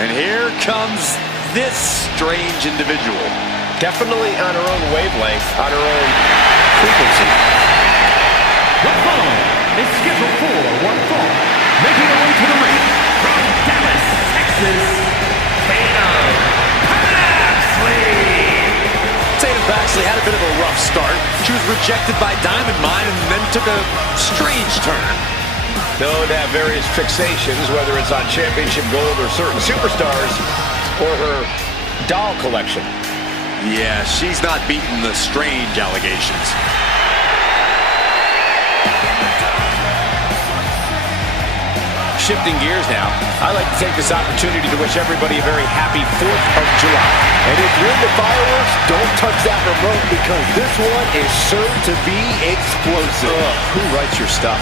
And here comes this strange individual. Definitely on her own wavelength, on her own frequency. The following is scheduled for one fall. Making her way to the ring from Dallas, Texas, Tatum Paxley. Tatum Paxley had a bit of a rough start. She was rejected by Diamond Mine and then took a strange turn. Known to have various fixations, whether it's on championship gold or certain superstars, or her doll collection. Yeah, she's not beating the strange allegations. Shifting gears now, I'd like to take this opportunity to wish everybody a very happy 4th of July. And if you're into fireworks, don't touch that remote because this one is sure to be explosive. Who writes your stuff?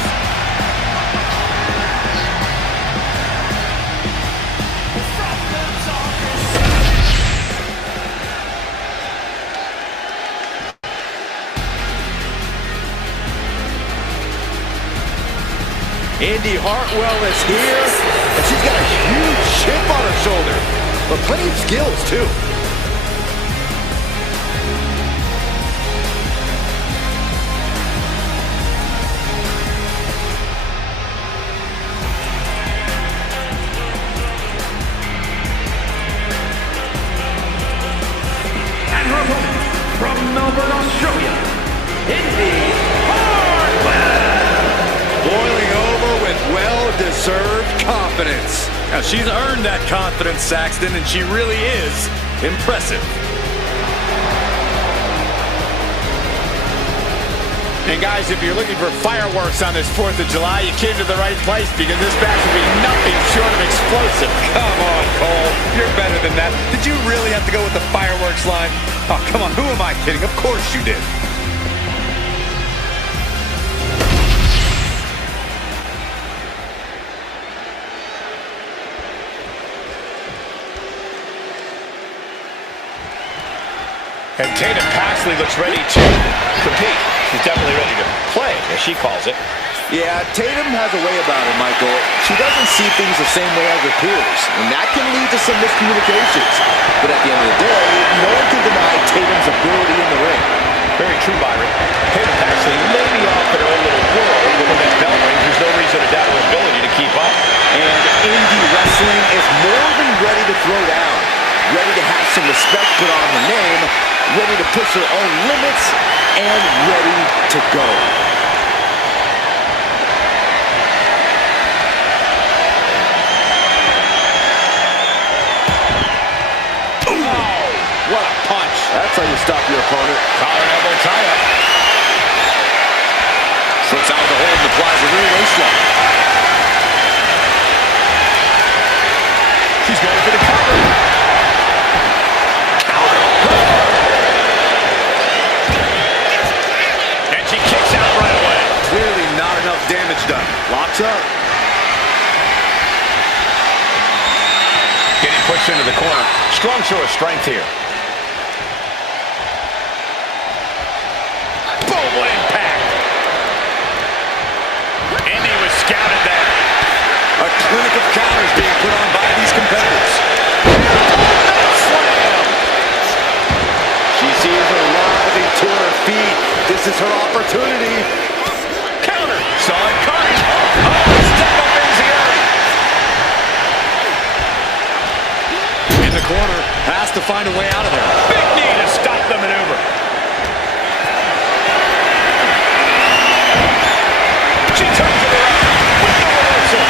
Indi Hartwell is here, and she's got a huge chip on her shoulder, but plenty of skills, too. And her opponent from Melbourne, Australia, Indi Hartwell. Boiling over with well-deserved confidence. Now, she's earned that confidence, Saxton, and she really is impressive. And guys, if you're looking for fireworks on this 4th of July, you came to the right place because this match will be nothing short of explosive. Come on, Cole. You're better than that. Did you really have to go with the fireworks line? Oh, come on. Who am I kidding? Of course you did. And Tatum Paxley looks ready to compete. She's definitely ready to play, as she calls it. Yeah, Tatum has a way about her, Michael. She doesn't see things the same way as her peers, and that can lead to some miscommunications. But at the end of the day, no one can deny Tatum's ability in the ring. Very true, Byron. Tatum Paxley may be off in her own little world, but when that bell rings, there's no reason to doubt her ability to keep up. And Indi Wrestling is more than ready to throw down. Ready to have some respect put on her name, ready to push her own limits, and ready to go. Oh, what a punch. That's how you stop your opponent. Collar and elbow tie-up. Slips out of the hold and applies a rear waistlock. She's going for the cover. Damage done. Locks up. Getting pushed into the corner. Strong show of strength here. Boom, what impact. Indi was scouted there. A clinic of counters being put on by these competitors. Slam. She sees her rising to her feet. This is her opportunity. Saw it coming. Oh, step up Enziguri. In the corner, has to find a way out of there. Big knee to stop the maneuver. She turns it around with the reversal.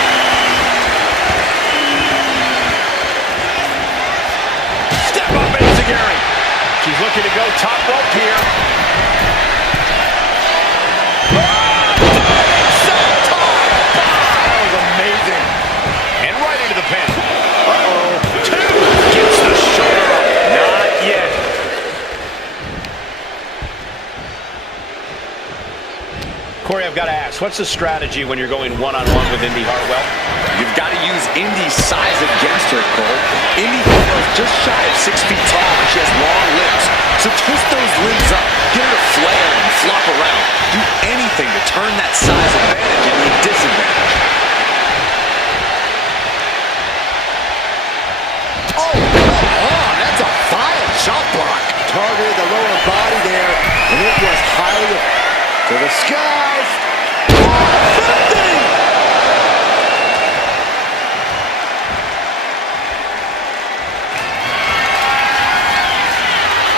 Step up Enziguri. She's looking to go top rope here. And right into the pin. Uh-oh. 2 gets the shoulder up. Not yet. Corey, I've got to ask, what's the strategy when you're going one-on-one with Indi Hartwell? You've got to use Indi's size against her, Cole. Indi Hartwell's just shy of 6 feet tall, and she has long limbs. So twist those limbs up, get her to flail and flop around. Do anything to turn that size advantage into a disadvantage. the skies.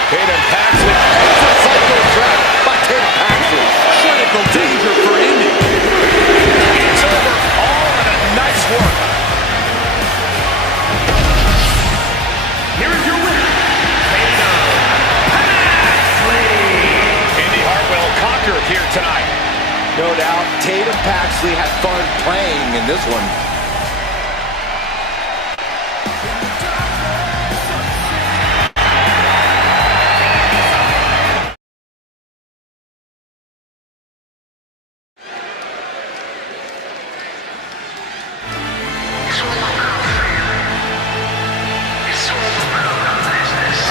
Tatum Paxley. It's a psycho trap by Tatum Paxley. Critical danger for Indi. It's over. All in a nice work. Here is your winner, Tatum Paxley. Indi Hartwell conquered here tonight. No doubt, Tatum Paxley had fun playing in this one.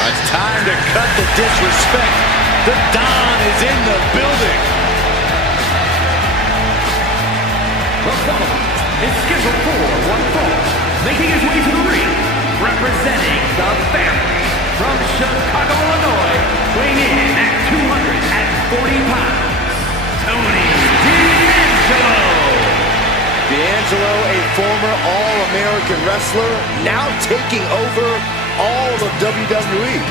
It's time to cut the disrespect. The Don is in the building. The following is scheduled for one fall, making his way to the ring, representing the family from Chicago, Illinois, weighing in at 240 pounds, Tony D'Angelo, a former All-American wrestler, now taking over all of WWE.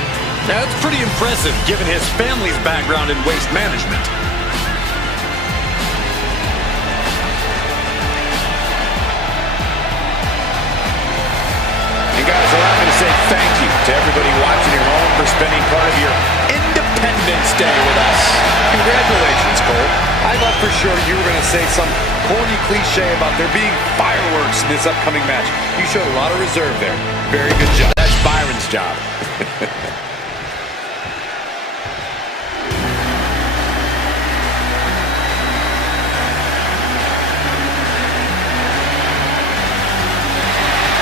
Now, that's pretty impressive, given his family's background in waste management. And guys, allow me to say thank you to everybody watching at home for spending part of your Independence Day with us. Congratulations, Cole. I thought for sure you were going to say some corny cliche about there being fireworks in this upcoming match. You showed a lot of reserve there. Very good job. That's Byron's job.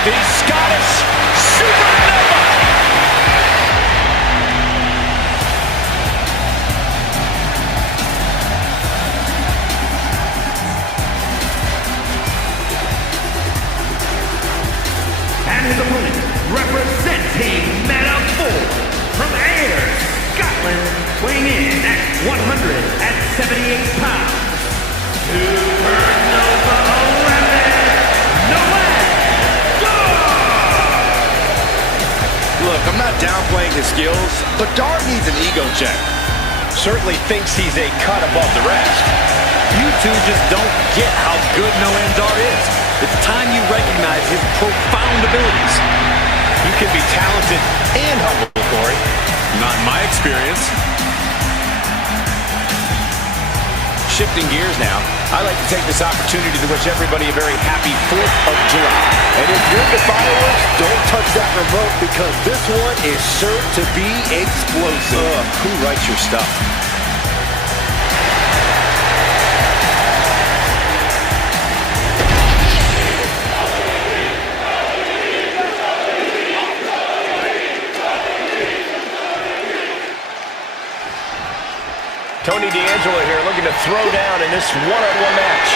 The Scottish Supernova. and his opponent, representing Meta-4 from Ayr, Scotland, weighing in at 178 pounds, Supernova 11, Noam. Look, I'm not downplaying his skills, but Dar needs an ego check. Certainly thinks he's a cut above the rest. You two just don't get how good Noam Dar is. It's time you recognize his profound abilities. You can be talented and humble, Corey. Not in my experience. Shifting gears now, I'd like to take this opportunity to wish everybody a very happy 4th of July. And if you're into fireworks, don't touch that remote because this one is sure to be explosive. Who writes your stuff? Tony D'Angelo here looking to throw down in this one-on-one match.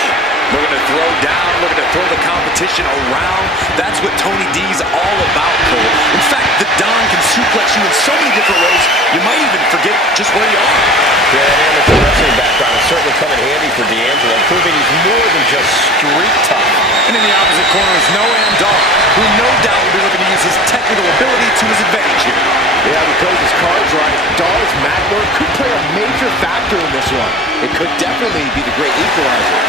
Looking to throw down, looking to throw the competition around. That's what Tony D's all about, Cole. In fact, the Don can suplex you in so many different ways, you might even forget just where you are. Yeah, and amateur wrestling background is certainly coming handy for D'Angelo, proving he's more than just street tough. And in the opposite corner is Noam Dar, who no doubt will be looking to use his technical ability to his advantage here. Yeah, because his card's right, Dar's mat work could play a major factor in this one. It could definitely be the great equalizer.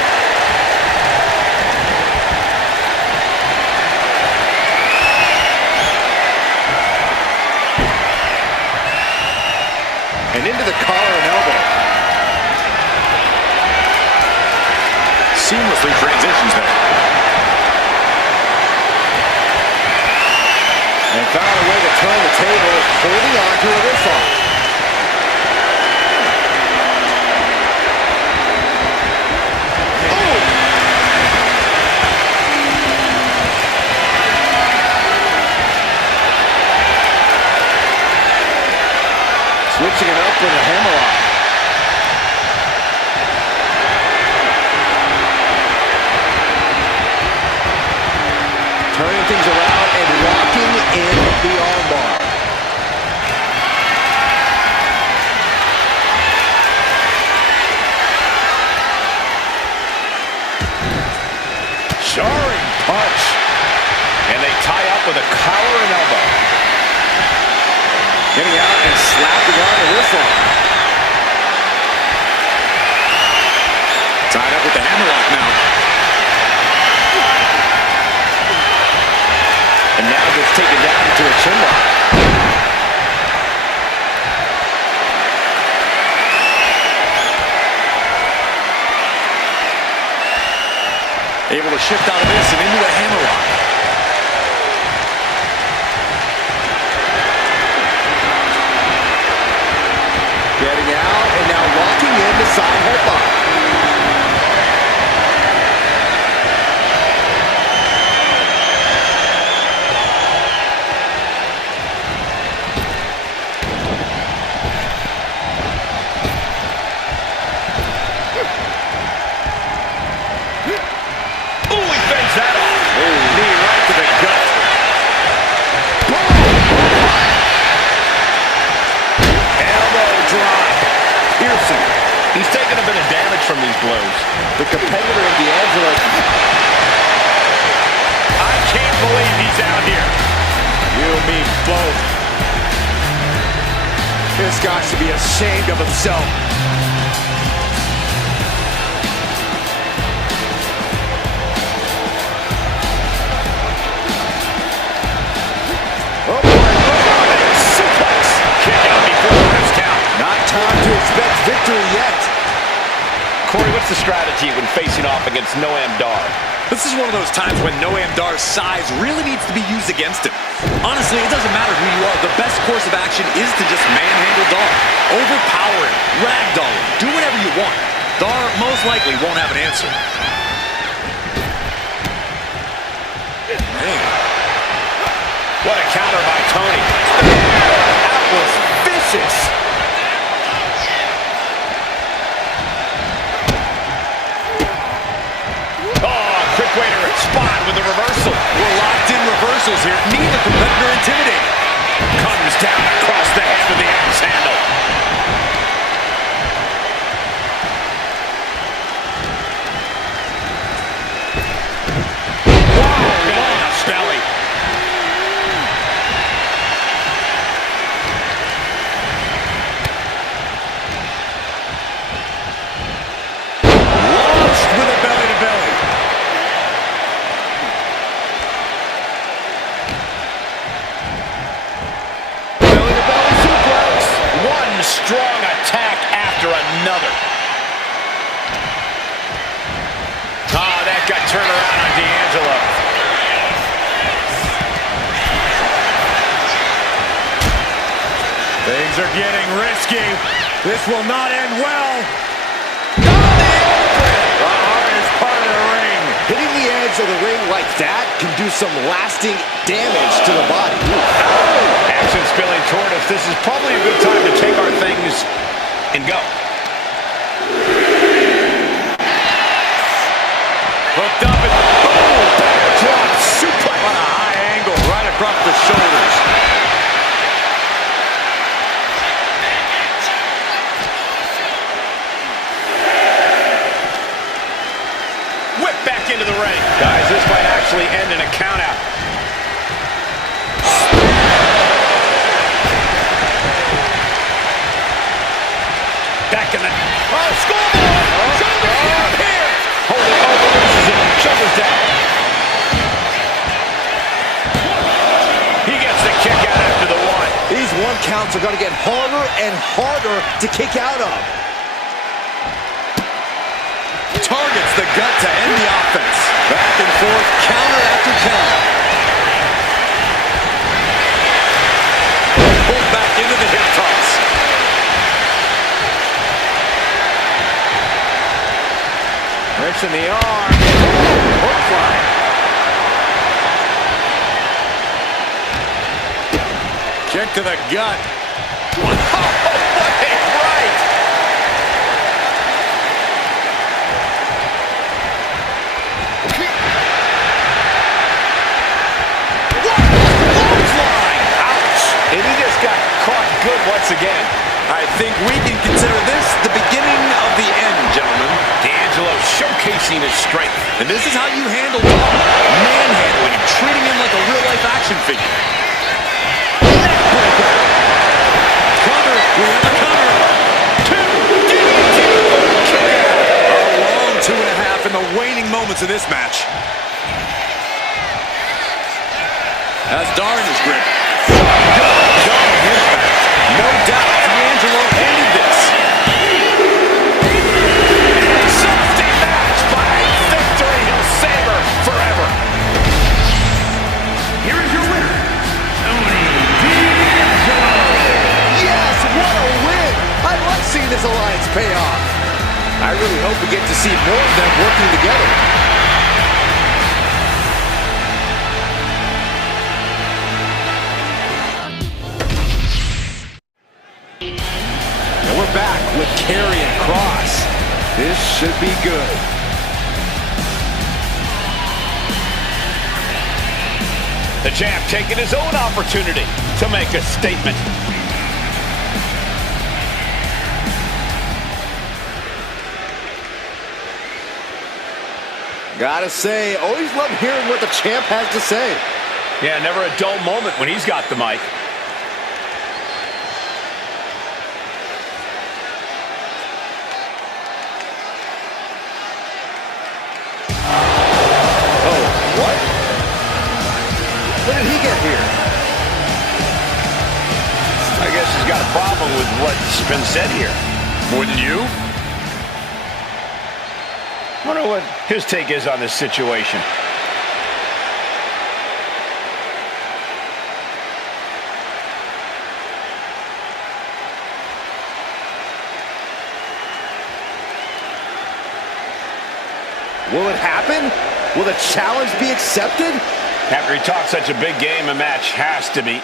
And into the collar and elbow. Seamlessly transitions there. And found a way to turn the table, holding on to a wrist lock. Oh! Switching it up with a hammerlock. Turning things around and locking in the armbar. tie up with a collar and elbow. Getting out and slapping on the wrist lock. Tied up with the hammerlock now. And now gets taken down into a chin lock. Able to shift out of this and into a hammerlock. Getting out and now locking in the side headlock. He's taking a bit of damage from these blows. The competitor in D'Angelo. I can't believe he's out here. You and me both. This guy should be ashamed of himself. Oh boy, suplex. Kick out before the rest count. Not time to expect victory yet. Corey, what's the strategy when facing off against Noam Dar? This is one of those times when Noam Dar's size really needs to be used against him. Honestly, it doesn't matter who you are. The best course of action is to just manhandle Dar. Overpower him, ragdoll him, do whatever you want. Dar most likely won't have an answer. Man. What a counter by Tony. That was vicious. Quick way to respond with a reversal. We're locked in reversals here. Neither competitor intimidating. Comes down across the head for the axe handle. Wow, gosh, belly. Launched with a belly-to-belly. Strong attack after another. Oh, that got turned around on D'Angelo. Things are getting risky. This will not end well. The hardest part of the ring. Hitting the edge of the ring like that can do some lasting damage to the body. Action spilling toward us. This is probably a good time to take our things and go. Hooked up and boom! Backdrop suplex on a high angle right across the shoulders. Whip back into the ring. Guys, this might actually end in a countout. Back in the... Oh, scoreboard! Shoulder up here! Holding over, releases it, shoulders down. He gets the kick out after the one. These one counts are going to get harder and harder to kick out of. Targets the gut to end the offense. Back and forth, counter after counter. Pulled back into the hip toss. Rips in the arm. Hookline. Kick to the gut. Oh, what a right! And he just got caught good once again. I think we can consider this the beginning of the end, gentlemen. D'Angelo showcasing his strength. And this is how you handle Dom. Manhandling him, treating him like a real-life action figure. Cover. We have a cover. 2. DDT. A long 2.5 in the waning moments of this match. As Darn is gripped. Good impact. No doubt D'Angelo ended this. Softy match by victory. He'll save her forever. Here is your winner, Tony D'Angelo. Yes, what a win! I love seeing this alliance pay off. I really hope we get to see more of them working together. And we're back with Karrion Kross. This should be good. The champ taking his own opportunity to make a statement. Gotta say, always love hearing what the champ has to say. Yeah, never a dull moment when he's got the mic. Oh, what? When did he get here? I guess he's got a problem with what's been said here. Wouldn't you? I wonder what his take is on this situation. Will it happen? Will the challenge be accepted? After he talks such a big game, a match has to be.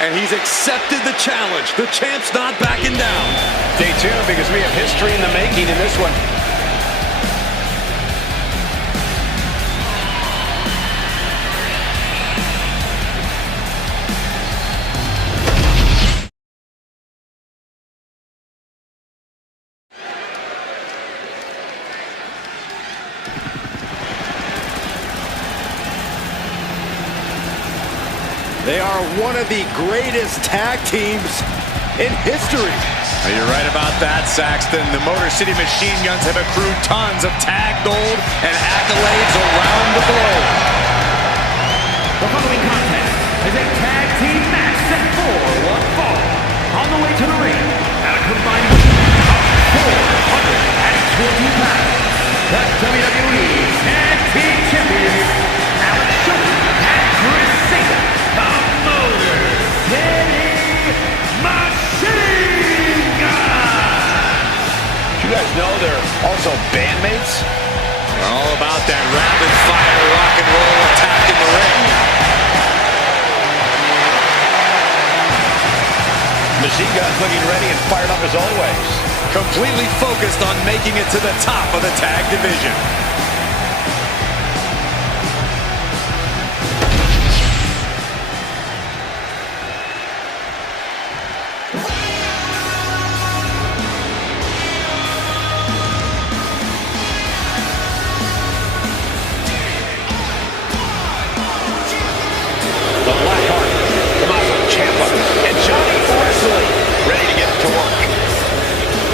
And he's accepted the challenge. The champ's not backing down. Stay tuned because we have history in the making in this one. They are one of the greatest tag teams in history. You're right about that, Saxton. The Motor City Machine Guns have accrued tons of tag gold and accolades around the globe. The following contest is a tag team match set for one fall. On the way to the ring, at a combined weight of 420 pounds, the WWE Tag Team Champions, Alex Shulman and Chris Sabin, the Motor City Machine Guns. You guys know they're also bandmates? We're all about that rapid fire rock and roll attack in the ring. Machine Guns looking ready and fired up as always. Completely focused on making it to the top of the tag division. The Blackheart, Tommaso Ciampa, and Johnny Wesley ready to get to work.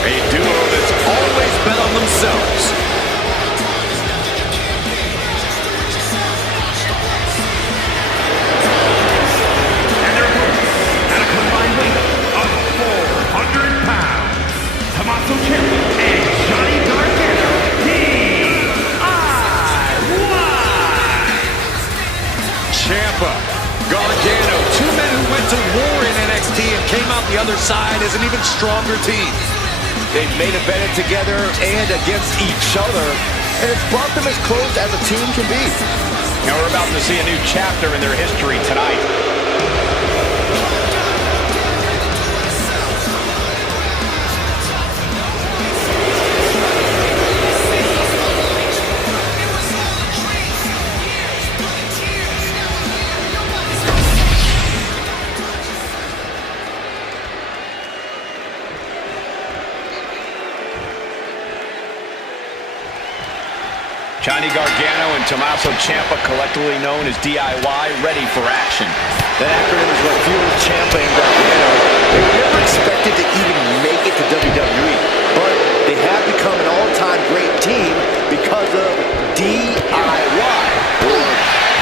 A duo that's always bet on themselves. And their opponents, at a combined weight of 400 pounds, Tommaso Ciampa and Johnny Gargano, DIY. Ciampa, Gargano, two men who went to war in NXT and came out the other side as an even stronger team. They've made a bet together and against each other, and it's brought them as close as a team can be. Now we're about to see a new chapter in their history tonight. Johnny Gargano and Tommaso Ciampa, collectively known as DIY, ready for action. That acronym is what fuels Ciampa and Gargano. They were never expected to even make it to WWE, but they have become an all-time great team because of DIY, or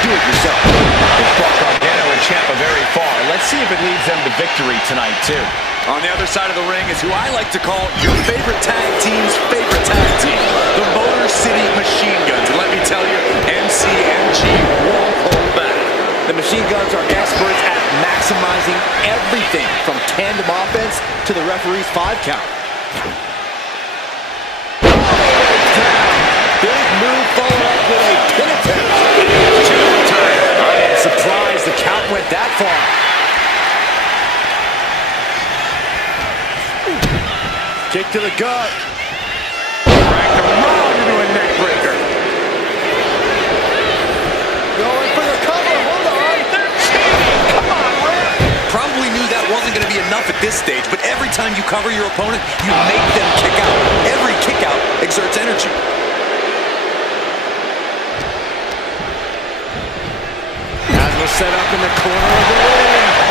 do-it-yourself. It's brought Gargano and Ciampa very far. Let's see if it leads them to victory tonight, too. On the other side of the ring is who I like to call your favorite tag team's favorite tag team, the Motor City Machine Guns. And let me tell you, MCMG won't hold back. The Machine Guns are experts at maximizing everything from tandem offense to the referee's 5 count. Big move followed up with a pin attempt. I am surprised the count went that far. Kick to the gut. Dragged him around into a neck breaker. Going for the cover. Hold on. They're cheating. Come on, Rhea. Probably knew that wasn't going to be enough at this stage, but every time you cover your opponent, you make them kick out. Every kick out exerts energy. As was set up in the corner of the ring.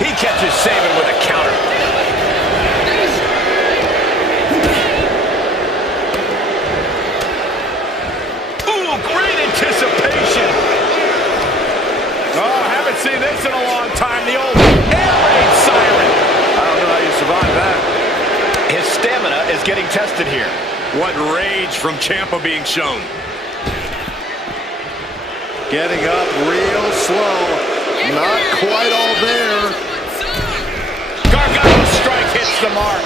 He catches Saban with a counter. Ooh, great anticipation. Oh, haven't seen this in a long time. The old air raid siren. I don't know how you survive that. His stamina is getting tested here. What rage from Ciampa being shown. Getting up real slow. Not quite all there. Gargano's strike hits the mark.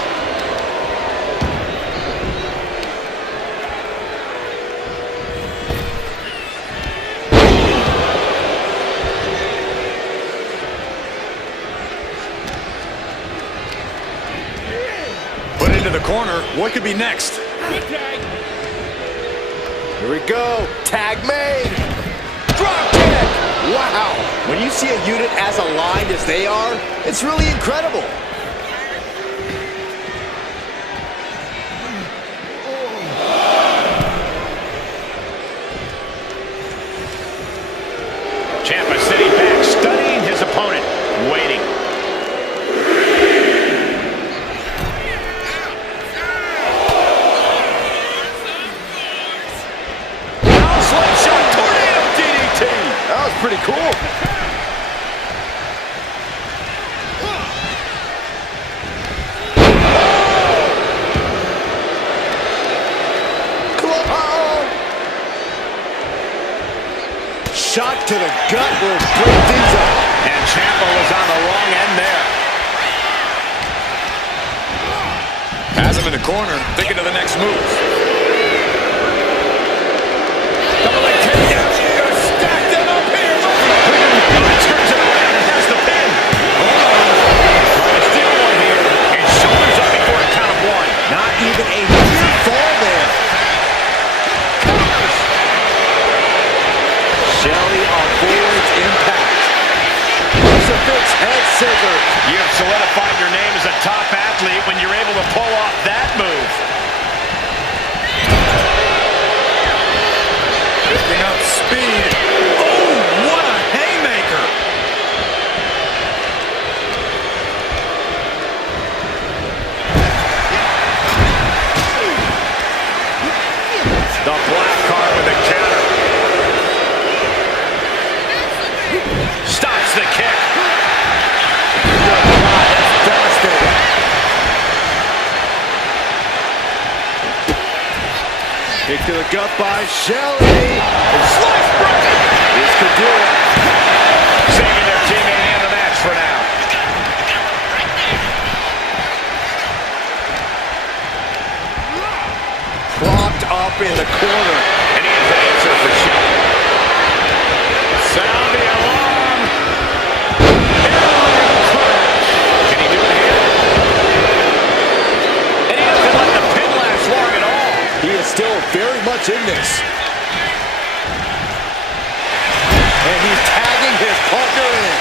Put into the corner. What could be next? Here we go. Tag made. Drop kick. Wow. When you see a unit as aligned as they are, it's really incredible. Ciampa sitting back, studying his opponent, waiting. Slingshot tornado DDT. That was pretty cool. Shot to the gut will break things up. And Ciampa was on the wrong end there. Has him in the corner, thinking of the next move. Double leg takedown. Stack them up here. Turns it around and has the pin. Trying to steal one here. And shoulders up before a count of 1. Not even a near fall there. Shelly avoids impact. Crucifix head scissors. You have solidified your name as a top athlete when you're able to pull off that move. Picking up speed. Oh, what a haymaker. The black card with the counter. Stops the kick. That's devastating. Kick to the gut by Shelly. Slice broken. This could do it. Saving their teammate and the match for now. Propped up in the corner. And he has an answer for Shelly. Sound the alarm. Can he do it here? And he doesn't let the pin last long at all. He is still very much in this. And he's tagging his partner in.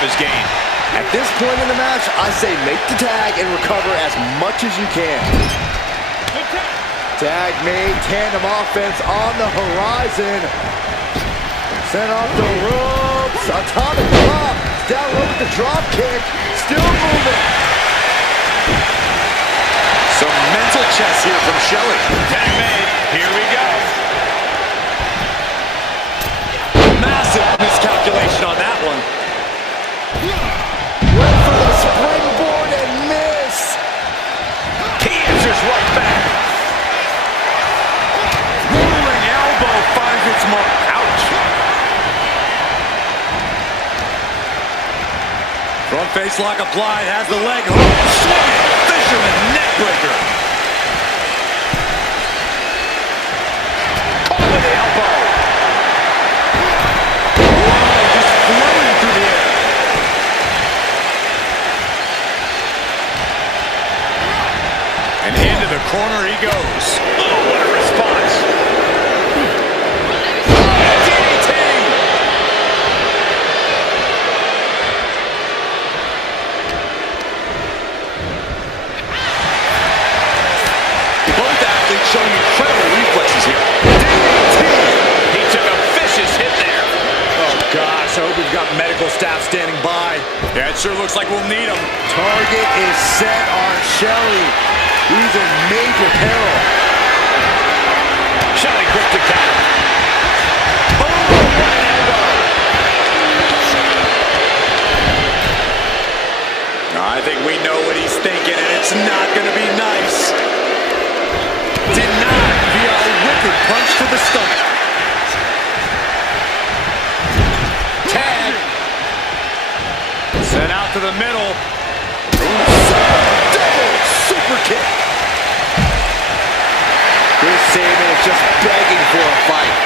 his game. At this point in the match, I say make the tag and recover as much as you can. Tag made, tandem offense on the horizon. Sent off the ropes, atomic drop, down low with the drop kick, still moving. Some mental chess here from Shelley. Tag made, here we go. Massive miscalculation on that one. Went for the springboard and miss. He answers right back. Rolling elbow finds its mark. Ouch. Front face lock applied, has the leg hook. Swinging, fisherman neck breaker. Caught with the elbow. Wow, just floating through the air. And into the corner he goes. Oh, what a response. DDT. Both athletes showing incredible reflexes here. He took a vicious hit there. Oh gosh, I hope we've got medical staff standing by. Yeah, it sure looks like we'll need him. Target is set on Shelley. He's in major peril. Shelley quick to counter. Oh, right elbow. I think we know what he's thinking, and it's not going to be nice. Denied via a wicked punch to the stomach. Tag. Sent out to the middle. Double super kick. Chris Sabin is just begging for a fight.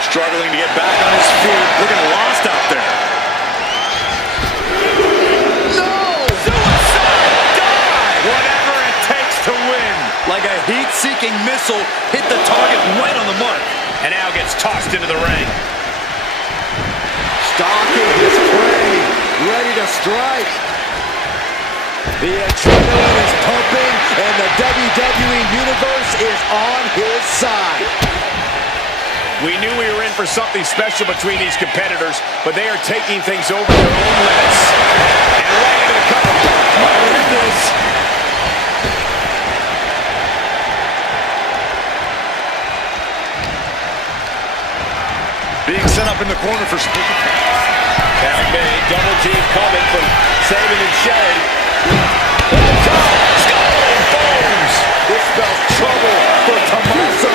Struggling to get back on his feet. Looking lost out there. No! Suicide dive. Whatever it takes to win. Like a heat-seeking missile, hit the target right on the mark. And now gets tossed into the ring. Stalking his prey. Ready to strike. The adrenaline is pumping, and the WWE Universe is on his side. We knew we were in for something special between these competitors, but they are taking things over their own limits. And right into the cover. Look at this. Being set up in the corner for speaking. Tag made, double team coming from Sabin and Shelley. Skull and bones. This spells trouble for Tommaso.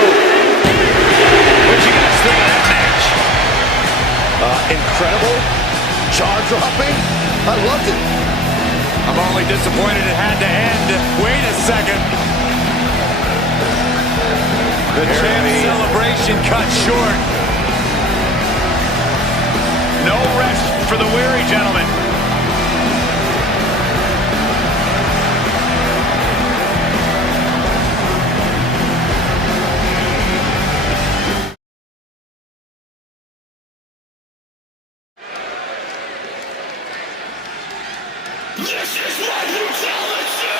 What you guys think of that match? Incredible. Jaw-dropping. I loved it. I'm only disappointed it had to end. Wait a second. The champ's celebration cut short. No rest for the weary, gentlemen. This is my brutality!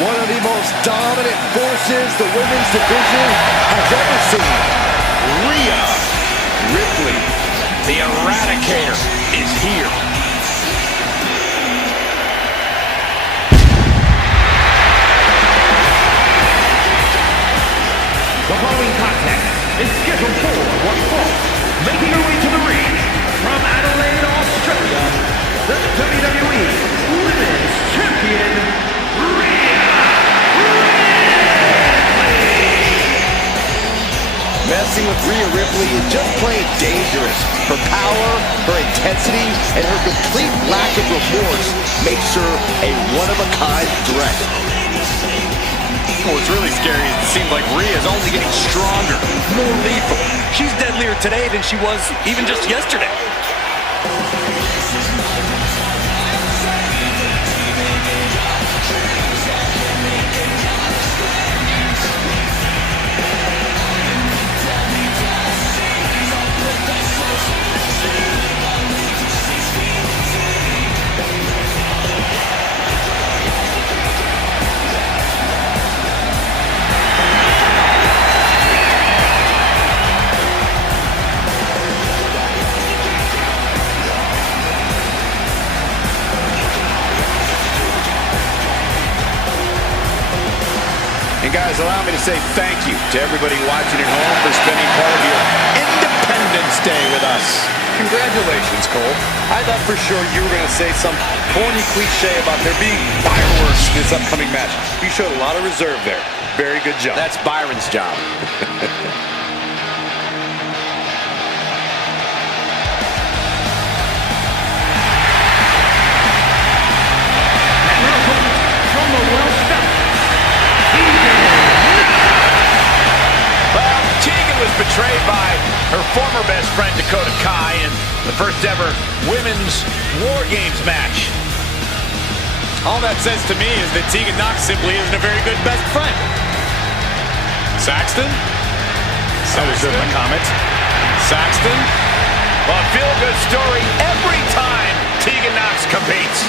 One of the most dominant forces the women's division has ever seen. Rhea Ripley, the Eradicator, is here. The following contest is scheduled for one fall. Making her way to the ring from Adelaide, Australia, the WWE Women's Champion, Rhea Ripley. Messing with Rhea Ripley is just plain dangerous. Her power, her intensity, and her complete lack of remorse makes her a one-of-a-kind threat. What's really scary is it seems like Rhea's only getting stronger, more lethal. She's deadlier today than she was even just yesterday. And guys, allow me to say thank you to everybody watching at home for spending part of your Independence Day with us. Congratulations, Cole. I thought for sure you were going to say some corny cliche about there being fireworks in this upcoming match. You showed a lot of reserve there. Very good job. That's Byron's job. From the well-stuffed Well, Tegan was betrayed by her former best friend Dakota Kai in the first ever women's War Games match. All that says to me is that Tegan Nox simply isn't a very good best friend. Saxton? That was good, my comment. Saxton? Well, a feel-good story every time Tegan Nox competes.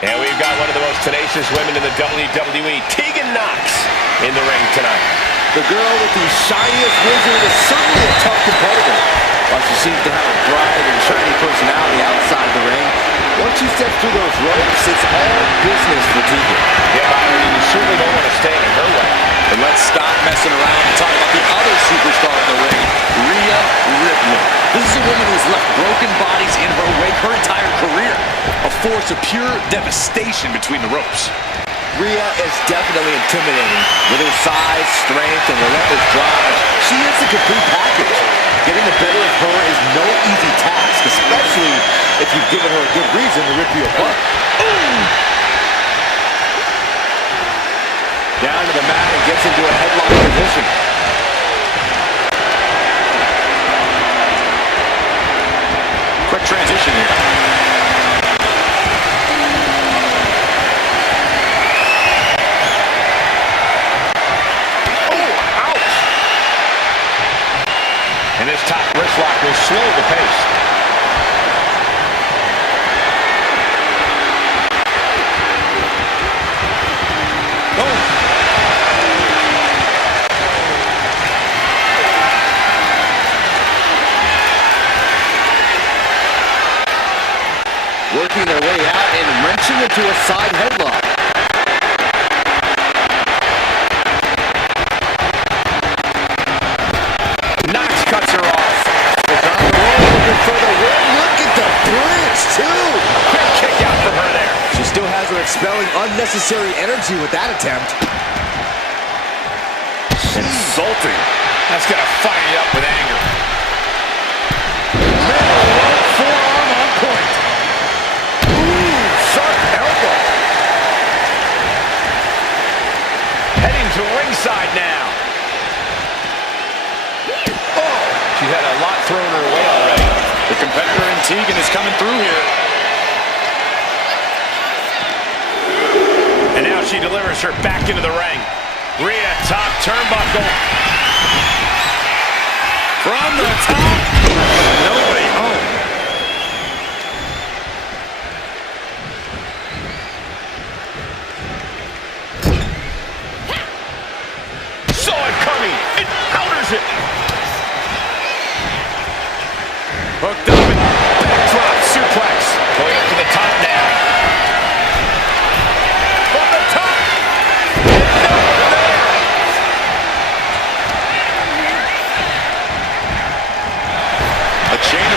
And we've got one of the most tenacious women in the WWE, Tegan Nox, in the ring tonight. The girl with the shiniest wizard is certainly a tough competitor. While she seems to have a bright and shiny personality outside the ring, once she steps through those ropes, it's all business for Tegan. Yeah, Byron, you certainly don't want to stand in her way. And let's stop messing around and talk about the other superstar in the ring, Rhea Ripley. This is a woman who's left broken bodies in her wake her entire career. A force of pure devastation between the ropes. Rhea is definitely intimidating. With her size, strength, and relentless drive, she is the complete package. Getting the better of her is no easy task, especially if you've given her a good reason to rip you apart. Down to the mat and gets into a headlock position. Quick transition here. And this top wrist lock will slow the pace. Working their way out and wrenching into a side headlock. Nox cuts her off. It's on the roll, looking for the win. Look at the bridge, too. Quick kick out from her there. She still has her expelling unnecessary energy with that attempt. Insulting. That's going to fire you up with anger. Forearm on point. Ooh, sharp elbow. Heading to ringside now. Oh, she had a lot thrown her way already. The competitor in Tegan is coming through here. And now she delivers her back into the ring. Rhea, top turnbuckle. From the top. Nobody home. Saw it coming. It counters it. Hooked up and backdrop suplex. Going up to the top now. From the top. And no one there. A chance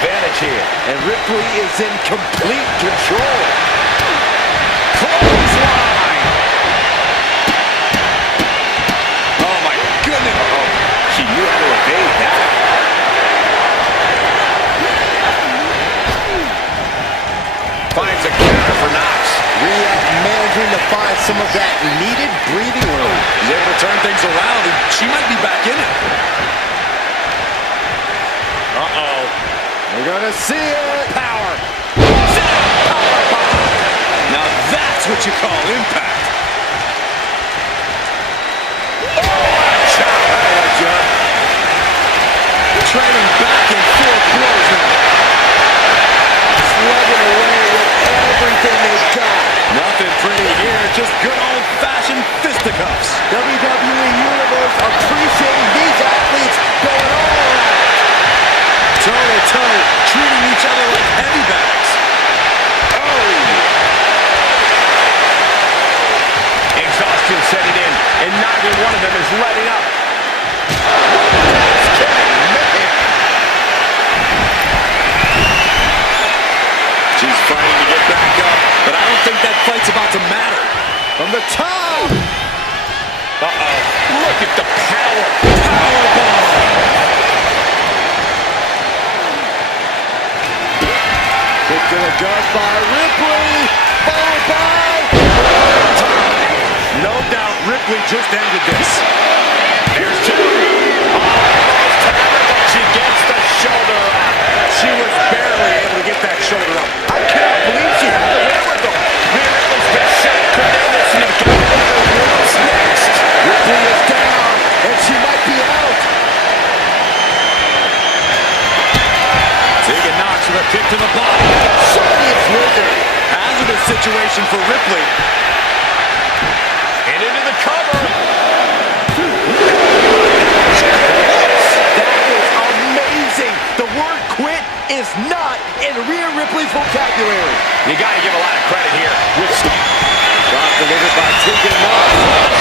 advantage here. And Ripley is in complete control. Clothesline! Oh my goodness! Oh, she knew how to evade that. Finds a counter for Knox. Rhea managing to find some of that needed breathing room. He's able to turn things around, and she might be back in it. Uh-oh. We're gonna see it. Power. Now that's what you call impact. Trading back and forth blows now. Slugging away with everything they've got. Nothing pretty here, just good old-fashioned fisticuffs. WWE Universe appreciating these athletes going all out. Toe-to-toe, treating each other like heavy bags. Oh! Exhaustion setting in, and neither one of them is letting up. She's fighting to get back up, but I don't think that fight's about to matter. From the top. Uh-oh. Look at the power. Powerbomb. Kick to the gut by Ripley. Followed by... No doubt Ripley just ended this. Here's two. Almost hammered, but she gets the shoulder up. She was barely able to get that shoulder up. I cannot believe she had the wherewithal. Rhea Ripley's been shot. Tremendous. What's next? Ripley is down, and she might be out. Tegan knocks with a kick to the body. Shiny wizard. Hazardous situation for Ripley. And into the cover. That is amazing. The word quit is not in Rhea Ripley's vocabulary. You got to give a lot of credit here. Shot delivered by Tegan.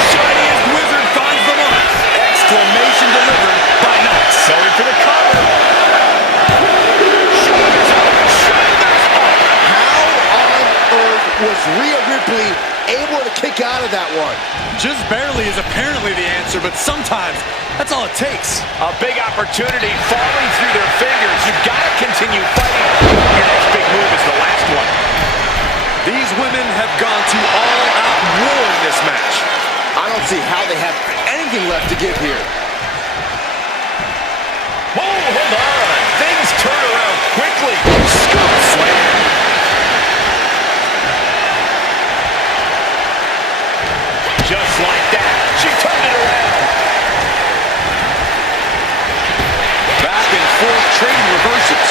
Shiniest wizard finds the mark. Exclamation delivered by Knox. Going for the cover. Shoulders up. Shoulders up. How on earth was Rhea Ripley able to kick out of that one? Just barely is apparently the answer, but sometimes that's all it takes. A big opportunity falling through their fingers. You've got to continue fighting. Your next big move is the last one. These women have gone to all-out war in this match. I don't see how they have anything left to give here. Whoa, hold on. Things turn around quickly. Scoop slam. Just like that, she turned it around. Back and forth, trading reverses.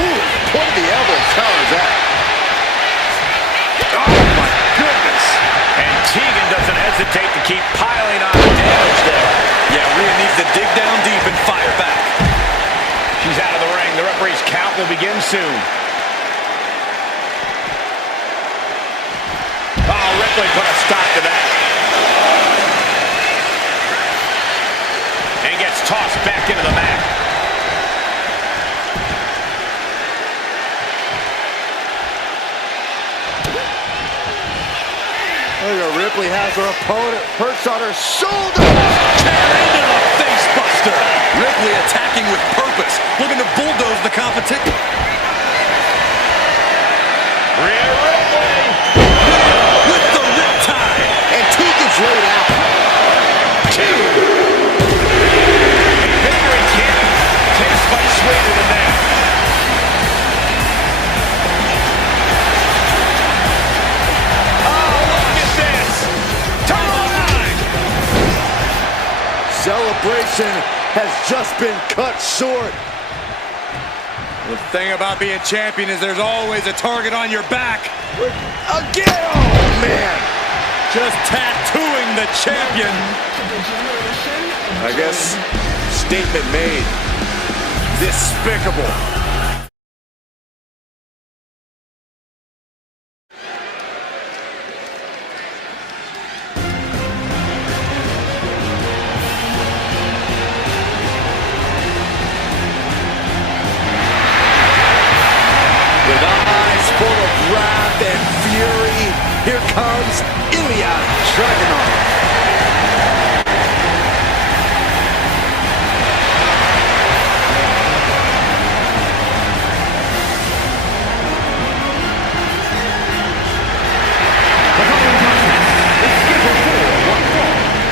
Ooh, point of the elbow counters that. Oh, my goodness. And Tegan doesn't hesitate to keep piling on the damage there. Yeah, Rhea needs to dig down deep and fire back. She's out of the ring. The referee's count will begin soon. Oh, Ripley put a stop to that. And gets tossed back into the mat. Look at Ripley has her opponent perched on her shoulders. Carrion into the face buster. Ripley attacking with purpose, looking to bulldoze the competition. Rhea Ripley. With the riptide. And Tegan's laid out. Two. Victory can't taste much sweeter than that. Oh, look at this. Time. Celebration has just been cut short. The thing about being champion is there's always a target on your back. Again! Oh, man! Just tattooing the champion. I guess statement made. Despicable. Here comes Ilja Dragunov.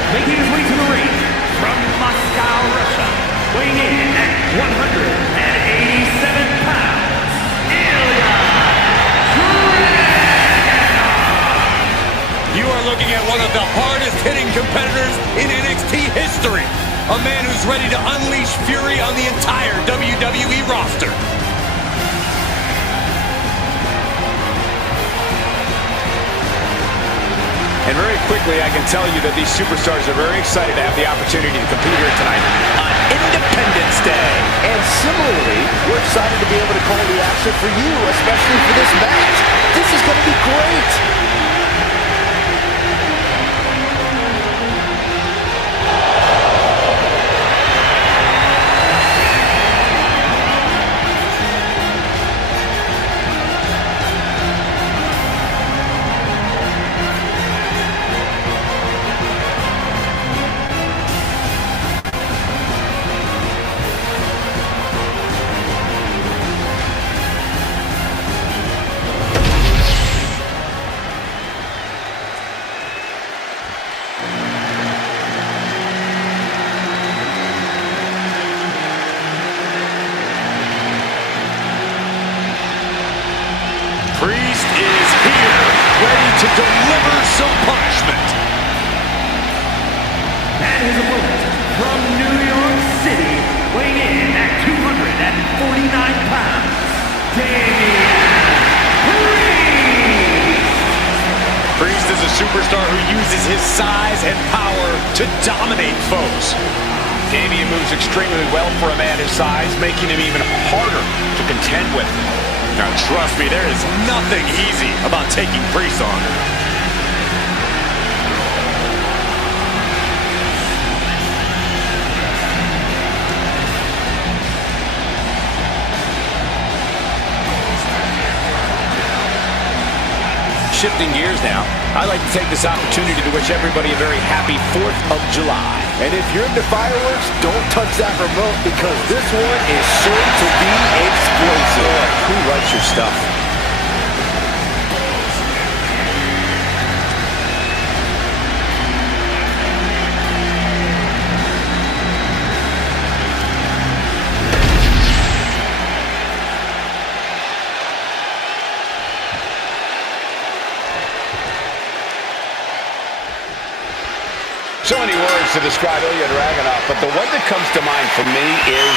Making his way to the ring from Moscow, Russia, weighing in at 187 pounds, Ilja Dragunov. You are looking at one of the hardest-hitting competitors in NXT history. A man who's ready to unleash fury on the entire WWE roster. And very quickly, I can tell you that these superstars are very excited to have the opportunity to compete here tonight on Independence Day. And similarly, we're excited to be able to call the action for you, especially for this match. This is going to be great. Priest is here, ready to deliver some punishment. And his opponent from New York City, weighing in at 249 pounds, Damian Priest. Priest is a superstar who uses his size and power to dominate foes. Damian moves extremely well for a man his size, making him even harder to contend with. Now trust me, there is nothing easy about taking Priest on. Shifting gears now, I'd like to take this opportunity to wish everybody a very happy 4th of July. And if you're into fireworks, don't touch that remote because this one is sure to be explosive. Who writes your stuff? So many words to describe Ilja Dragunov, but the one that comes to mind for me is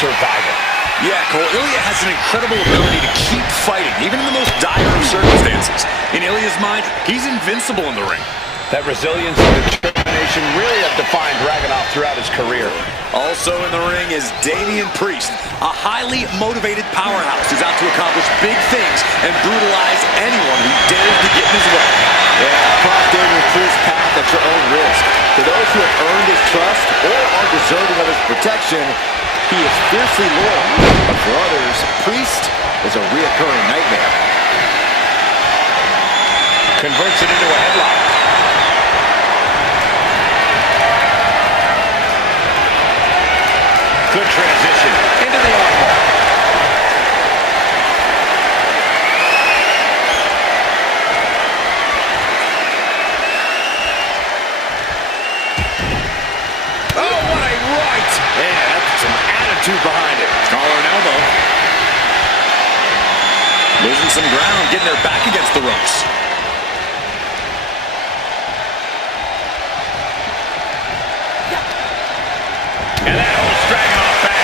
survival. Yeah, Cole, Ilja has an incredible ability to keep fighting, even in the most dire of circumstances. In Ilja's mind, he's invincible in the ring. That resilience and determination really have defined Dragunov throughout his career. Also in the ring is Damian Priest, a highly motivated powerhouse who's out to accomplish big things and brutalize anyone who dares to get in his way. Yeah, cross Damian Priest's path at your own risk. For those who have earned his trust or are deserving of his protection, he is fiercely loyal. But for others, Priest is a reoccurring nightmare. Converts it into a headlock. Good transition into the armbar. Oh, what a right! Man, that's some attitude behind it. Collar and elbow. Losing some ground, getting her back against the ropes. And that holds Dragunov back.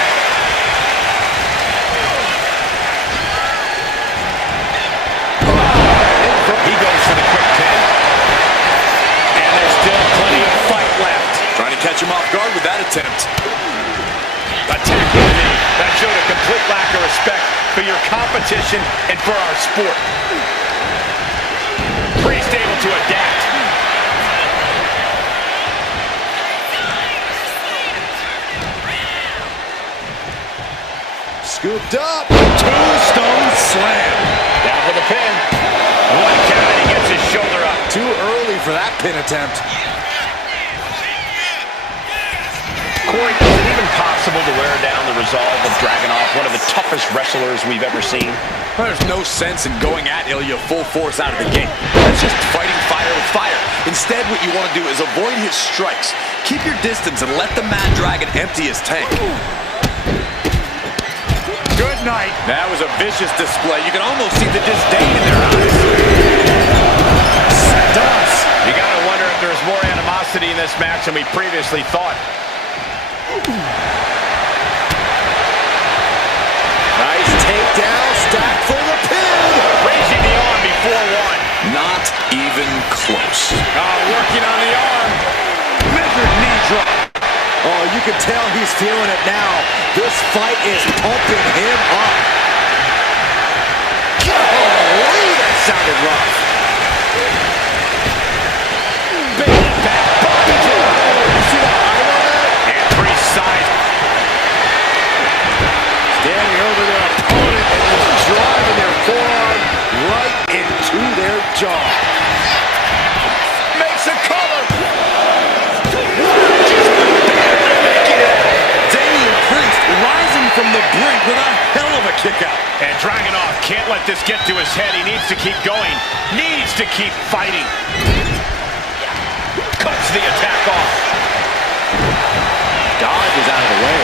He goes for the quick pin. And there's still plenty of fight left. Trying to catch him off guard with that attempt. Attacking the knee. That showed a complete lack of respect for your competition and for our sport. Priest able to adapt. Scooped up. Tombstone slam. Down for the pin. One count, and he gets his shoulder for that pin attempt. Corey, is it even possible to wear down the resolve of Dragunov, one of the toughest wrestlers we've ever seen? Well, there's no sense in going at Ilja full force out of the gate. That's just fighting fire with fire. Instead, what you want to do is avoid his strikes. Keep your distance and let the Mad Dragon empty his tank. Good night. That was a vicious display. You can almost see the disdain in their eyes. You gotta wonder if there's more animosity in this match than we previously thought. Nice takedown, stack for the pin. Raising the arm before one. Not even close. Working on the arm. Measured knee drop. Oh, you can tell he's feeling it now. This fight is pumping him up. Golly, that sounded rough. Big back body drop. You see that eye on that? And precise. Standing over their opponent and just driving their forearm right into their jaw. Makes a cover. Damian Priest rising from the brink with a hell of a kick out. And Dragunov can't let this get to his head. He needs to keep going. Needs to keep fighting. Cuts the attack off. Dodge is out of the way.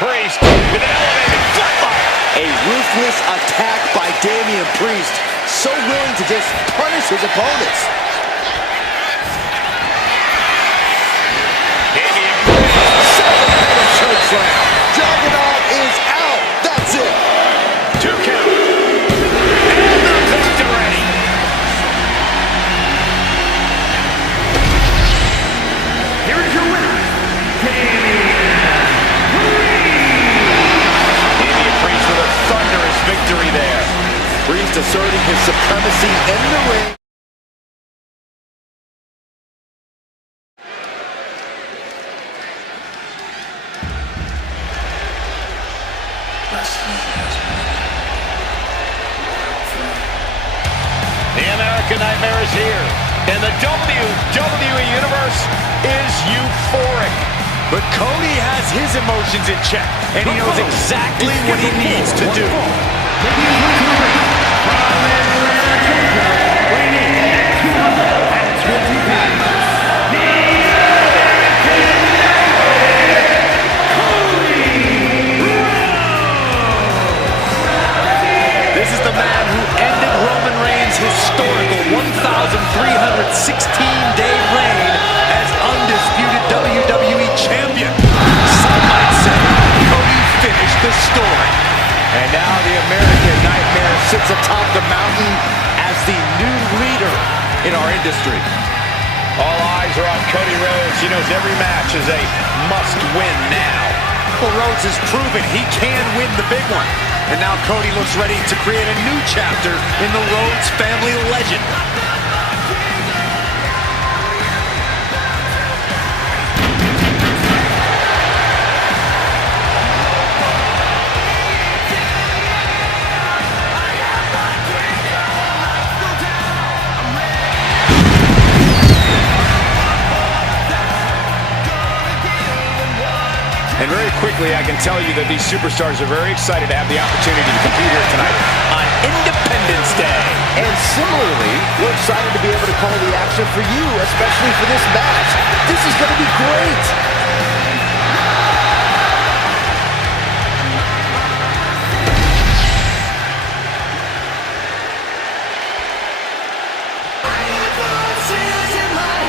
Priest with an elevated flatline. A ruthless attack by Damian Priest. So willing to just punish his opponents. Damian Priest. Chokeslam. Dragunov is out. That's it. 2 count. And the victory. Here is your winner, Damian Priest with a thunderous victory there. Priest asserting his supremacy in the ring. The American Nightmare is here, and the WWE Universe is euphoric. But Cody has his emotions in check, and he knows exactly what he needs to do. This is the man who ended Roman Reigns' historical 1,316-day reign as undisputed WWE champion. Some might say Cody finished the story. And now the American Nightmare sits atop the mountain as the new leader in our industry. All eyes are on Cody Rhodes. He knows every match is a must-win now. Well, Rhodes has proven he can win the big one. And now Cody looks ready to create a new chapter in the Rhodes family legend. And very quickly, I can tell you that these superstars are very excited to have the opportunity to compete here tonight on Independence Day. And similarly, we're excited to be able to call the action for you, especially for this match. This is going to be great.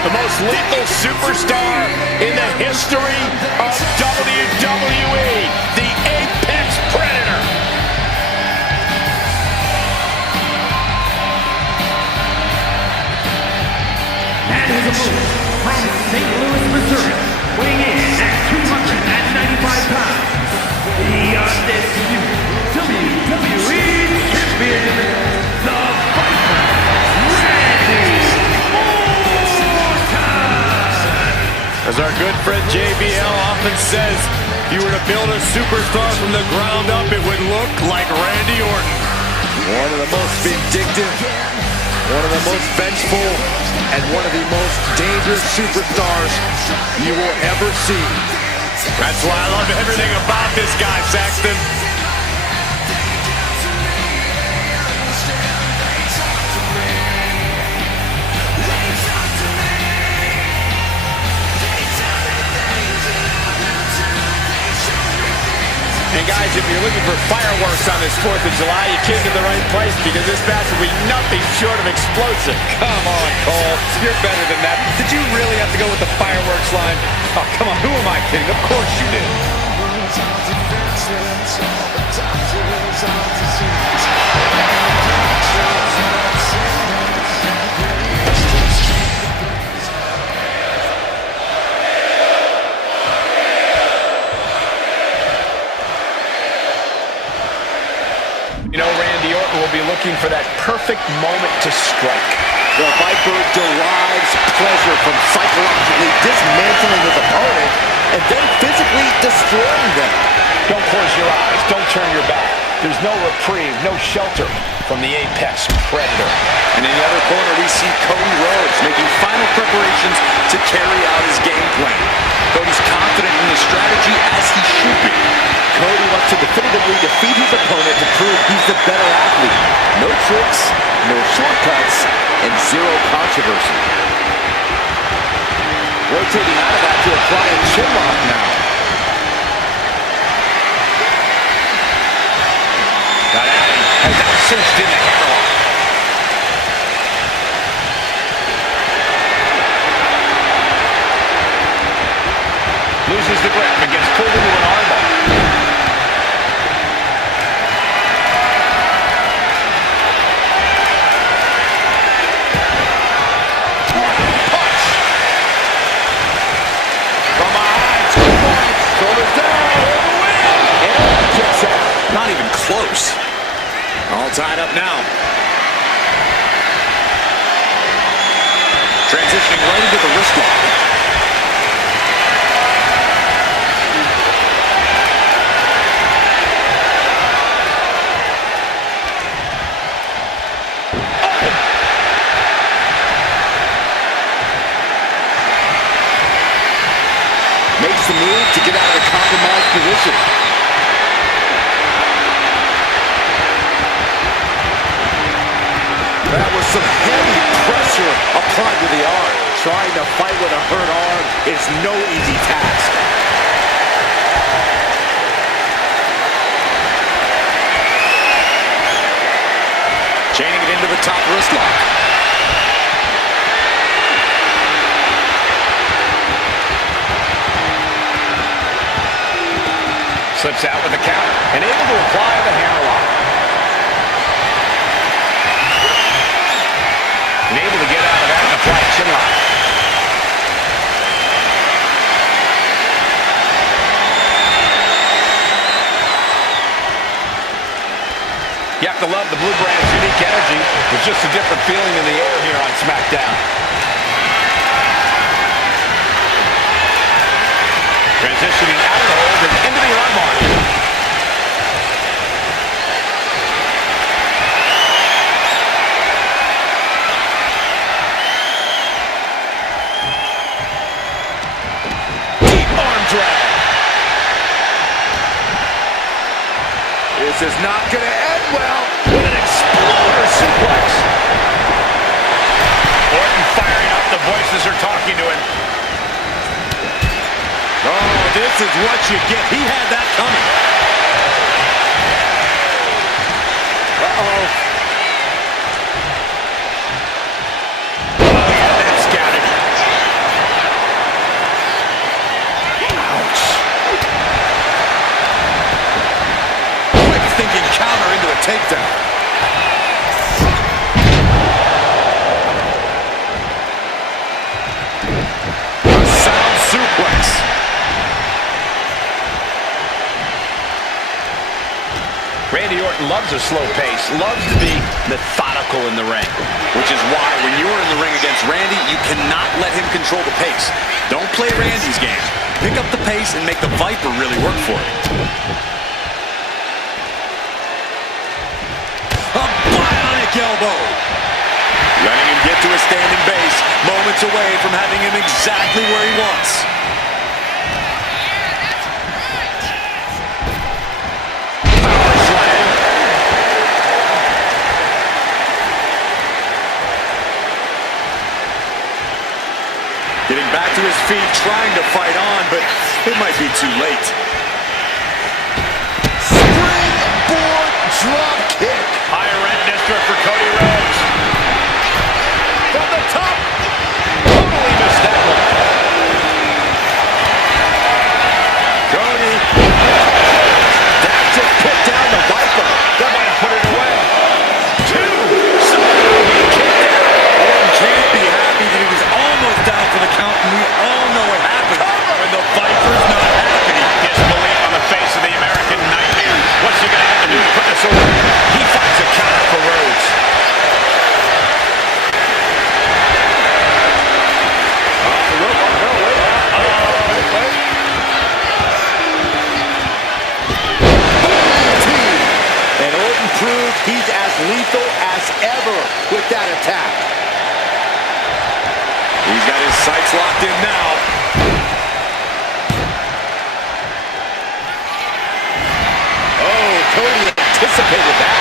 The most lethal superstar in the history of WWE, the Apex Predator. And his opponent from St. Louis, Missouri, weighing in at 295 pounds, the undisputed WWE champion, the Viper, Randy Orton. As our good friend JBL often says, If you were to build a superstar from the ground up, it would look like Randy Orton. One of the most vindictive, one of the most vengeful, and one of the most dangerous superstars you will ever see. That's why I love everything about this guy, Saxton. And guys, if you're looking for fireworks on this 4th of July, you came to the right place because this match will be nothing short of explosive. Come on, Cole. You're better than that. Did you really have to go with the fireworks line? Oh, come on. Who am I kidding? Of course you did. You know, Randy Orton will be looking for that perfect moment to strike. The Viper derives pleasure from psychologically dismantling his opponent and then physically destroying them. Don't close your eyes. Don't turn your back. There's no reprieve, no shelter from the apex predator. And in the other corner, we see Cody Rhodes making final preparations to carry out his game plan. Cody's confident in his strategy, as he should be. Cody wants to definitively defeat his opponent to prove he's the better athlete. No tricks, no shortcuts, and zero controversy. Rotating out of that to apply a chin lock now. Got at him. Has that cinched in the hammerlock. Loses the grip and gets pulled into an armbar. Punch! From behind, shoulders down, And kicks out. Not even close. All tied up now. Transitioning right into the wrist lock. Makes the move to get out of the compromised position. That was some heavy pressure applied to the arm. Trying to fight with a hurt arm is no easy task. Chaining it into the top wrist lock. slips out with the counter and able to apply the hammerlock. And able to get out of that and apply a chin lock. You have to love the Blue Brand's unique energy. There's just a different feeling in the air here on SmackDown. Transitioning out of the hold and into the armbar. Deep arm drag. This is not going to end well. With an exploder suplex. Orton firing up. The voices are talking to him. Oh, this is what you get. He had that coming. Uh-oh. Oh, yeah, that's scouted. Ouch. Quick thinking counter into a takedown. A sound suplex. Randy Orton loves a slow pace, loves to be methodical in the ring. Which is why when you're in the ring against Randy, you cannot let him control the pace. Don't play Randy's game. pick up the pace and make the Viper really work for it. A bionic elbow. Letting him get to a standing base, moments away from having him exactly where he wants. Power slam. Getting back to his feet, trying to fight on, but it might be too late. Springboard drop kick. Higher end district for Cody Rhodes. From the top. Totally missed that one. Cody. That just put down the Viper. That might have put it away. Two. Somehow he kicked out. Orton can't be happy that he was almost down for the count, and we all know what happens when the Viper's not happy. Disbelief on the face of the American Nightmare. What's he going to have to do to put this away? He finds a counter for Rhodes. And Orton proved he's as lethal as ever with that attack. He's got his sights locked in now. Oh, Cody anticipated that.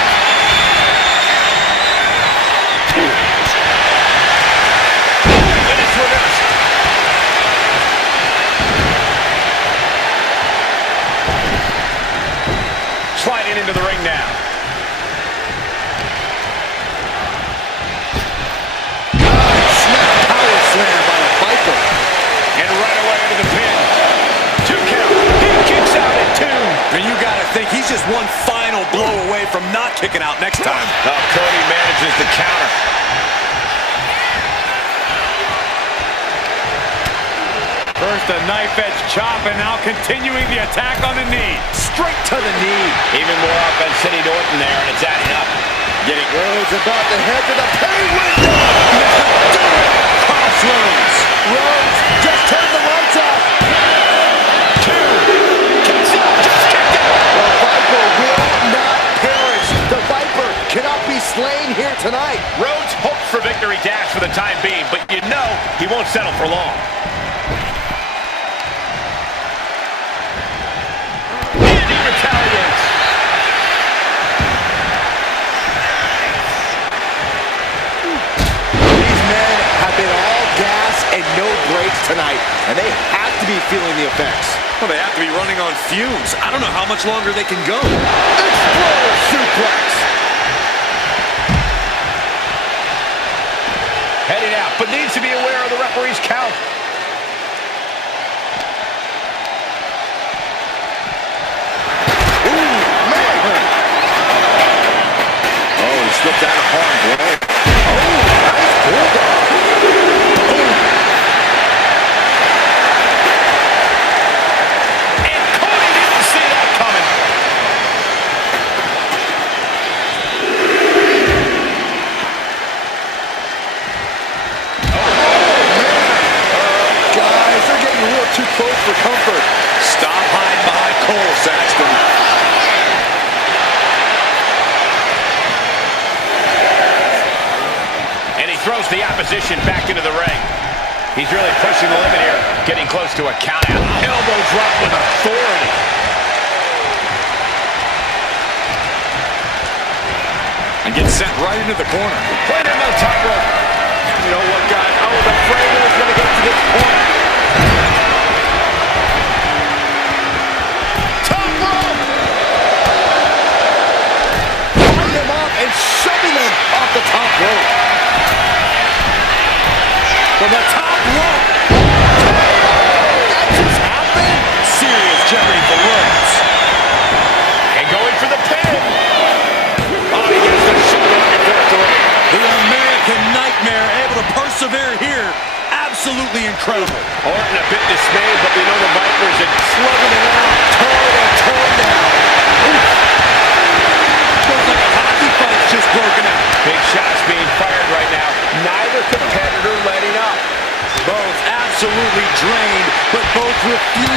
And it's reversed. Sliding into the ring now. Power slam by the Viper. And right away into the pin. 2 count. He kicks out at 2. And you got to think he's just one final blow away from not kicking out next time. Oh, Cody manages the counter. First a knife-edge chop, and now continuing the attack on the knee. Straight to the knee. Even more offense hitting Orton there, and it's adding up. Getting Rhodes about to head to the pay window. Crossroads. Rhodes just turned the lights off. 2. Kicks out, just kicked out. The Viper will not perish. The Viper cannot be slain here tonight. Rhodes hopes for victory dash for the time being, but you know he won't settle for long. Indi retaliates. These men have been all gas and no brakes tonight, and they have to be feeling the effects. Well, they have to be running on fumes. I don't know how much longer they can go. Exploder suplex. Heading out, but needs to be aware of the referee's count. Oh, he slipped out of harm's way. Oh, nice bulldog. And Cody didn't see that coming. Guys, they're getting a little too close for comfort. Stop hiding behind Cole, Saxton. And he throws the opposition back into the ring. He's really pushing the limit here, getting close to a countout. Elbow drop with authority. And gets sent right into the corner. Playing him on the top rope. You know what, guys? I was afraid it was going to get to this point. Top rope. Pulling them up and shoving them off the top rope. From the top rope. That just happened? Serious jeopardy for Rhodes. And going for the pin. Oh, he gets the shoulder before three. The American Nightmare able to persevere here. Absolutely incredible. Orton a bit dismayed, but we know the Vipers are slugging it out. Toe down. Feels like a hockey fight's just broken out. Big shots being fired right now. Neither competitor letting up. Both absolutely drained, but both refuse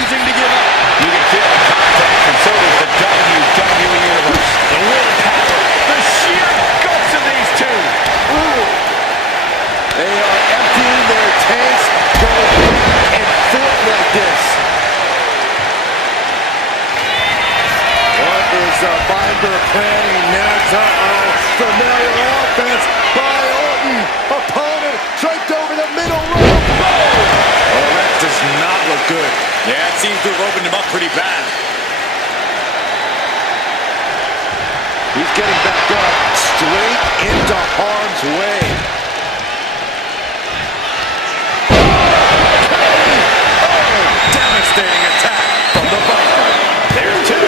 longer planning next. Familiar offense by Orton. Opponent draped over the middle rope. Oh, that does not look good. Yeah, it seems to have opened him up pretty bad. He's getting back up, straight into harm's way. Devastating attack from the Viper. There's two.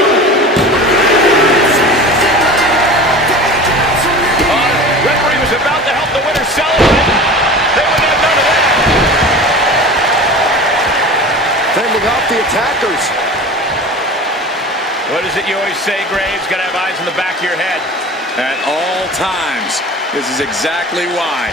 Referee was about to help the winner celebrate. They would have none of that. Fending off the attackers. What is it you always say, Graves? Gotta have eyes in the back of your head. At all times. This is exactly why.